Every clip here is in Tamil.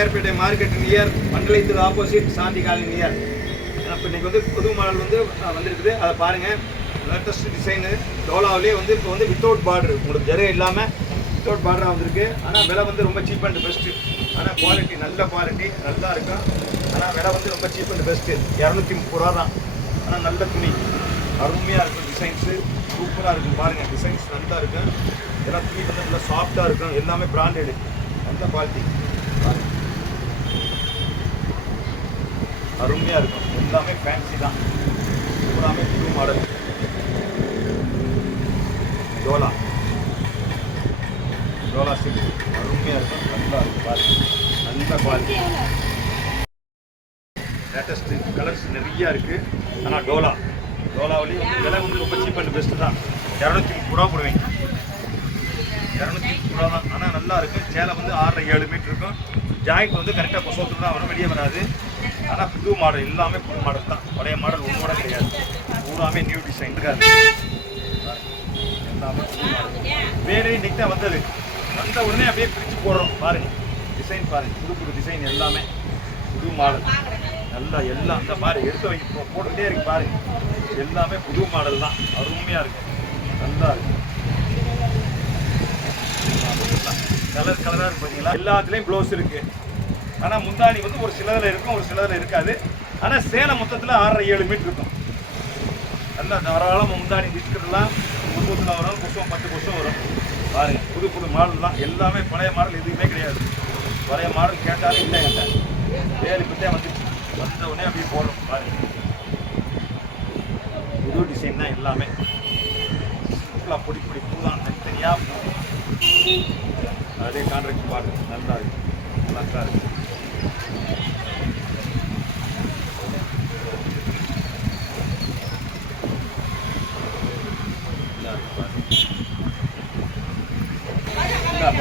பிள்ளையார்பேட்டை மார்க்கெட் நியர் மண்டலத்தில் ஆப்போசிட் சாந்தி காலனி நியர். இப்போ இன்றைக்கி வந்து புது மாடல் வந்து வந்துருக்குது, அதை பாருங்கள். லேட்டஸ்ட் டிசைனு டோலாவிலே வந்து இப்போ வந்து வித்தவுட் பார்டர், உங்களுக்கு ஜரை இல்லாமல் வித்தவுட் பார்டராக வந்திருக்கு. ஆனால் விலை வந்து ரொம்ப சீப் அண்ட் பெஸ்ட்டு. ஆனால் குவாலிட்டி நல்ல குவாலிட்டி நல்லா இருக்கும். ஆனால் விலை வந்து ரொம்ப சீப் அண்ட் பெஸ்ட்டு, 230 ரூபா தான். ஆனால் நல்ல துணி அருமையாக இருக்கும், டிசைன்ஸு சூப்பராக இருக்கும். பாருங்கள் டிசைன்ஸ் நல்லா இருக்கும். இதெல்லாம் துணி வந்து நல்லா சாஃப்டாக இருக்கும், எல்லாமே பிராண்டடு நல்ல குவாலிட்டி. பாருங்கள் அருமையாக இருக்கும், எல்லாமே ஃபேன்சி தான், எல்லாமே புது மாடல். டோலா சில்க் அருமையாக இருக்கும், நல்லா இருக்கும். பாருங்கள் நல்ல குவாலிட்டி, லேட்டஸ்ட்டு கலர்ஸ் நிறையா இருக்குது. ஆனால் டோலாவிலேயே விலை வந்து ரொம்ப சீப் அண்ட் பெஸ்ட்டு தான். 230 ரூபா போடுவேன், 230 ரூபா தான். ஆனால் நல்லா இருக்கும். சேலை வந்து 6-7 மீட்டர் இருக்கும். ஜாயிண்ட் வந்து கரெக்டாக கொசோத்துல தான் வரும், வெளியே வராது. ஆனால் புது மாடல், எல்லாமே புது மாடல் தான். பழைய மாடல் ஒன்றோட கிடையாது, பூராமே நியூ டிசைன் இருக்காது. எல்லாமே வேலையே இன்றைக்கி தான் வந்த உடனே அப்படியே பிரித்து போடுறோம். பாருங்கள் டிசைன் பாருங்கள், புது டிசைன் எல்லாமே புது மாடல் நல்லா. எல்லாம் இந்த மாதிரி எடுத்து வைக்க போட்டுக்கிட்டே இருக்கு பாருங்கள். எல்லாமே புது மாடல் தான், அருமையாக இருக்கும், நல்லா இருக்கும். கலராக இருக்கு பார்த்தீங்களா. எல்லாத்துலேயும் ப்ளவுஸ் இருக்குது. ஆனால் முந்தாணி வந்து ஒரு சிலதில் இருக்கும், ஒரு சிலதில் இருக்காது. ஆனால் சேலை மொத்தத்தில் 6-7 மீட்டர் இருக்கும். நல்லா தாராளமாக முந்தாணி விற்கிறதுலாம் 30 வரும், கொசம் 10 கொசம் வரும். பாருங்கள் புது மாடல் தான். எல்லாமே பழைய மாடல் எதுவுமே கிடையாது. பழைய மாடல் கேட்டாலும் இல்லை கேட்டேன். வேறு இப்போத்தே வந்துச்சு, வந்த உடனே அப்படியே போடுறோம். பாருங்கள் புது டிசைன் தான் எல்லாமே. சிம்பிளாக பொடி பூ தான், தனித்தனியாக பூ. அதே கான்ட்ராக்ட் பாருங்க, நல்லா இருக்கு, நல்லா இருக்கு.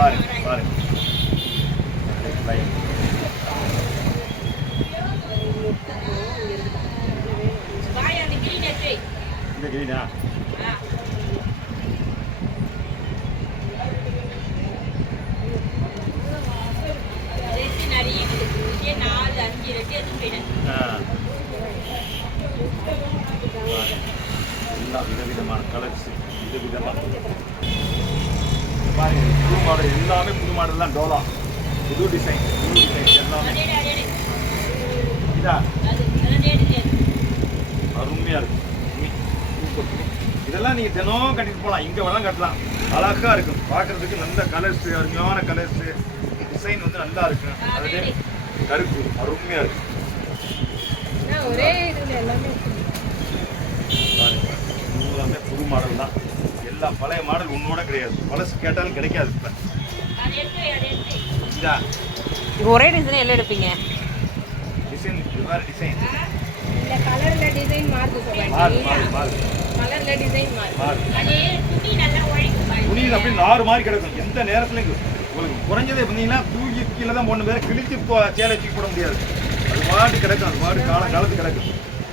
பாருங்க இந்த கிரீனா எல்லாம் விதவிதமான கலர்ஸ், விதவிதமாக பாருங்க. புது மாடல் எல்லாமே புது மாடல் தான். டோலா புது டிசைன் எல்லாமே இதா அருமையாக இருக்கும். இதெல்லாம் நீங்கள் தினம் கட்டிட்டு போகலாம், இங்கே வேணாலும் கட்டலாம். அழகாக இருக்கும் பார்க்குறதுக்கு. நல்ல கலர்ஸு, அருமையான கலர்ஸு, டிசைன் வந்து நல்லா இருக்கும். அதிலே கருப்பு அருமையாக இருக்கும். எல்லாமே புது மாடல் தான். எல்லாம் பழைய மாடல் ஒன்றோட கிடையாது. பழசு கேட்டாலும் கிடைக்காது. இப்போ ஒரே டிசைன் எல்லாம் எடுப்பீங்க. டிசைன் வேறு டிசைன் இல்ல கலர்ல டிசைன் மாறுது கலர்ல டிசைன் மாறுது. துணி அப்படியே நாறு மாதிரி கிடக்கும். எந்த நேரத்துலையும் உங்களுக்கு குறைஞ்சதே பார்த்தீங்கன்னா தூக்கி கீழே தான் போன பேர் கிழித்து சேலை தூக்கி போட முடியாது. அது பாட்டு கிடக்கும், அது பாட்டு காலங்காலத்துக்கு கிடக்கும்.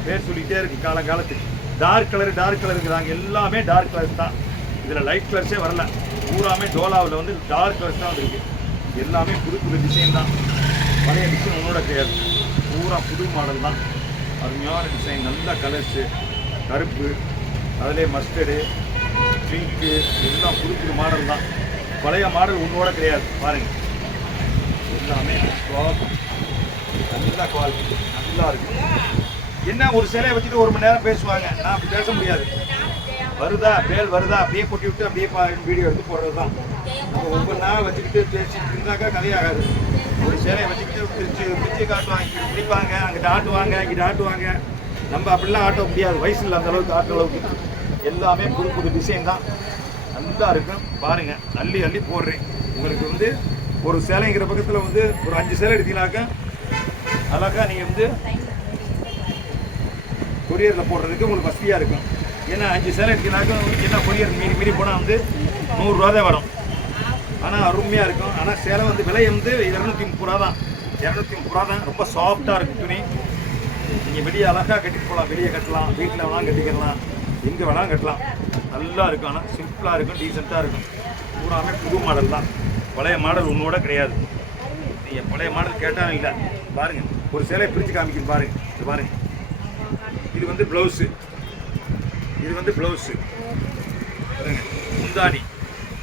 பேர் சொல்லிகிட்டே இருக்குது காலங்காலத்துக்கு. டார்க் கலர் இருக்கிறாங்க, எல்லாமே டார்க் கலர்ஸ் தான். இதில் லைட் கலர்ஸே வரல. பூராமே டோலாவில் வந்து டார்க் கலர்ஸ் தான் வந்துருக்கு. எல்லாமே புது டிசைன் தான். பழைய டிசைன் ஒன்றோட கிடையாது, பூரா புது மாடல் தான். அருமையான டிசைன், நல்ல கலர்ஸு, கருப்பு, அதிலே மஸ்டர்டு, பிங்க்கு, எல்லாம் புது மாடல் தான். பழைய மாடல் ஒன்றோட கிடையாது. பாருங்கள் எல்லாமே நல்ல குவாலிட்டி, நல்லா இருக்கும். என்ன ஒரு சிலையை வச்சுட்டு 1 மணி நேரம் பேசுவாங்க, நான் அப்படி பேச முடியாது. வருதா பேல் வருதா அப்படியே கொட்டி விட்டு அப்படியே வீடியோ எடுத்து போடுறது தான். நம்ம ஒவ்வொரு நாள் வச்சுக்கிட்டு பேசிட்டு இருந்தாக்கா கதையாகாது. ஒரு சேலையை வச்சுக்கிட்டு பிரிச்சு காட்டுவாங்க, இங்கிட்டு பிடிப்பாங்க, அங்கிட்ட ஆட்டுவாங்க, இங்கிட்ட ஆட்டுவாங்க. நம்ம அப்படிலாம் ஆட்ட முடியாது, வயசு இல்லை அந்த அளவுக்கு ஆட்டுற அளவுக்கு. எல்லாமே புது டிசைன் தான், நல்லா இருக்கும். பாருங்கள் அள்ளி போடுறேன். உங்களுக்கு வந்து ஒரு சேலைங்கிற பக்கத்தில் வந்து ஒரு 5 சேலை எடுத்தீங்கன்னாக்கா அழகாக நீங்கள் வந்து கொரியரில் போடுறதுக்கு உங்களுக்கு வசதியாக இருக்கும். ஏன்னா 5 சேலை எடுத்தீங்கன்னாக்கா என்ன கொரியர் மீறி போனால் வந்து 100 ரூபா தான் வரும். ஆனால் அருமையாக இருக்கும். ஆனால் சேலை வந்து விலை வந்து 230 ரூபா தான். 230 ரூபா தான். ரொம்ப சாஃப்டாக இருக்கும் துணி. நீங்கள் வெளியே அழகாக கட்டிட்டு போகலாம், வெளியே கட்டலாம், வீட்டில் வேணாலும் கட்டிக்கலாம், எங்கே வேணாலும் கட்டலாம். நல்லா இருக்கும். ஆனால் சிம்பிளாக இருக்கும், டீசெண்டாக இருக்கும். பூராமே புது மாடல் தான். பழைய மாடல் ஒன்றோட கிடையாது. நீங்க பழைய மாடல் கேட்டாலும் இல்லை பாருங்க. ஒரு சேலையை பிரிச்சு காமிக்கணும் பாருங்க. இது பாருங்க, இது வந்து பிளவுஸு, இது வந்து பிளவுஸு பாருங்க. முந்தானி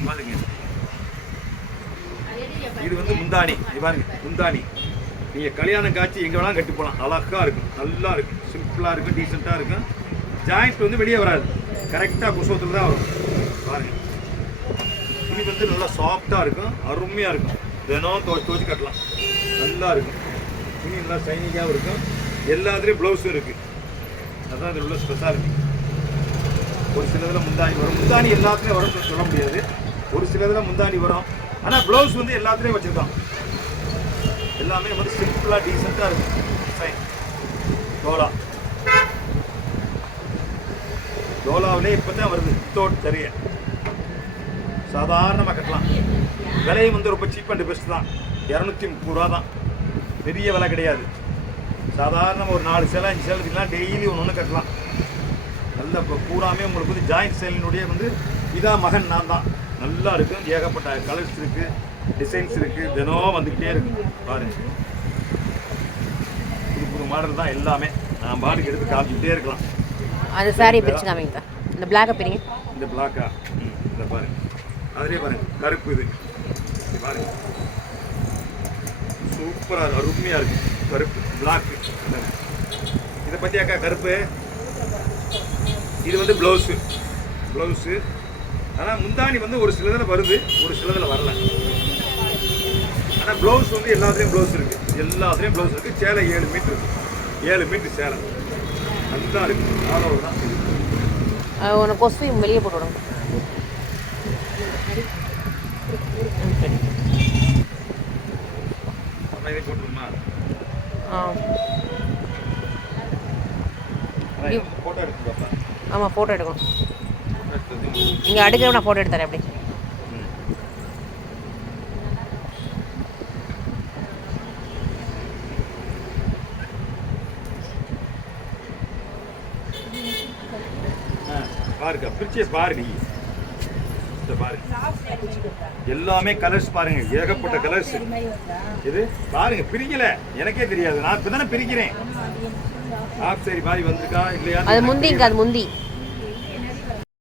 பாருங்க, இது வந்து முந்தானி. இது பாருங்க முந்தானி. நீங்க கல்யாணம் காட்சி எங்க வேணாலும் கட்டி போகலாம். அழகா இருக்கும், நல்லா இருக்கும், சிம்பிளா இருக்கும், டீசெண்டா இருக்கும். ஜாயிண்ட் வந்து வெளியே வராது, கரெக்டா குசவத்துல தான் வரும் பாருங்க. துணி வந்து நல்லா சாஃப்டா இருக்கும், அருமையா இருக்கும். தினம் துவச்சி கட்டலாம், நல்லா இருக்கும். துணி நல்லா ஷைனிங்காகவும் இருக்கும். எல்லாத்துலேயும் ப்ளவுஸும் இருக்குது. அதான் இதில் உள்ள ஸ்பெஷாலிட்டி. ஒரு சிலதில் முந்தானி வரும், முந்தானி எல்லாத்துலேயும் வரும்னு சொல்ல முடியாது. ஒரு சிலதில் முந்தானி வரும், ஆனால் ப்ளவுஸ் வந்து எல்லாத்துலேயும் வச்சுருக்கான். எல்லாமே வந்து சிம்பிளாக டீசெண்டாக இருக்கும். டிசைன் டோலா, டோலாவிலே இப்போ தான் வருது வித்தவுட் தெரிய. சாதாரணமாக கட்டலாம். விலையும் வந்து ரொம்ப சீப் அண்ட் பெஸ்ட் தான். 230 ரூபா தான், பெரிய விலை கிடையாது. சாதாரண ஒரு 4 சேலை 5 சேலைலாம் டெய்லி ஒன்று கட்டலாம். நல்ல இப்போ பூராமே உங்களுக்கு வந்து ஜாயிண்ட் சேலினுடைய வந்து இதான் மகன் நான் தான். நல்லா இருக்கும், ஏகப்பட்ட கலர்ஸ் இருக்குது, டிசைன்ஸ் இருக்குது, தினம் வந்துக்கிட்டே இருக்கு பாருங்க. புது புது மாடல் தான் எல்லாமே. நான் பாட்டுக்கு எடுத்து காமிச்சிக்கிட்டே இருக்கலாம். அந்த சாரி பிரிச்சு காமிங்க. இந்த பிளாக்கை பிரிங்க. இந்த பிளாக்கா, இந்த பாருங்க. அதுலேயே பாருங்க கருப்பு, இது பாருங்க சூப்பராக அருமையாக இருக்கு. கருப்பு பிளாக்கு, இதை பற்றி அக்கா கருப்பு. இது வந்து ப்ளவுஸு. ஆனால் முந்தானி வந்து ஒரு சிலதில் வருது, ஒரு சிலதில் வரல. ஆனால் ப்ளவுஸ் வந்து எல்லாத்துலேயும் ப்ளவுஸ் இருக்குது, எல்லாத்துலேயும் ப்ளவுஸ் இருக்குது. சேலை 7 மீட்டர் இருக்குது, 7 மீட்டர் சேலை நல்லா இருக்குது. ஆளோடு தான் உனக்கு கொசு வெளியே போட்டு விடுங்க. இதை போட்டுருமா? ஃபோட்டோ எடுத்து பாப்பா. ஆமாம், ஃபோட்டோ எடுக்கணும். நீங்கள் அடுக்க நான் ஃபோட்டோ எடுத்துறேன். அப்படி பாருங்க, பிரிச்சே பாருங்க. பாருங்க எல்லாமே கலர்ஸ் பாருங்க, ஏகப்பட்ட கலர்ஸ். இது பாருங்க பிரிக்கல, எனக்கே தெரியாது. நான் இப்பதானே பிரிக்கிறேன். ஆஃப் சரி பாதி வந்திருக்கா இல்லையா? அது முந்திங்க, அது முந்தி.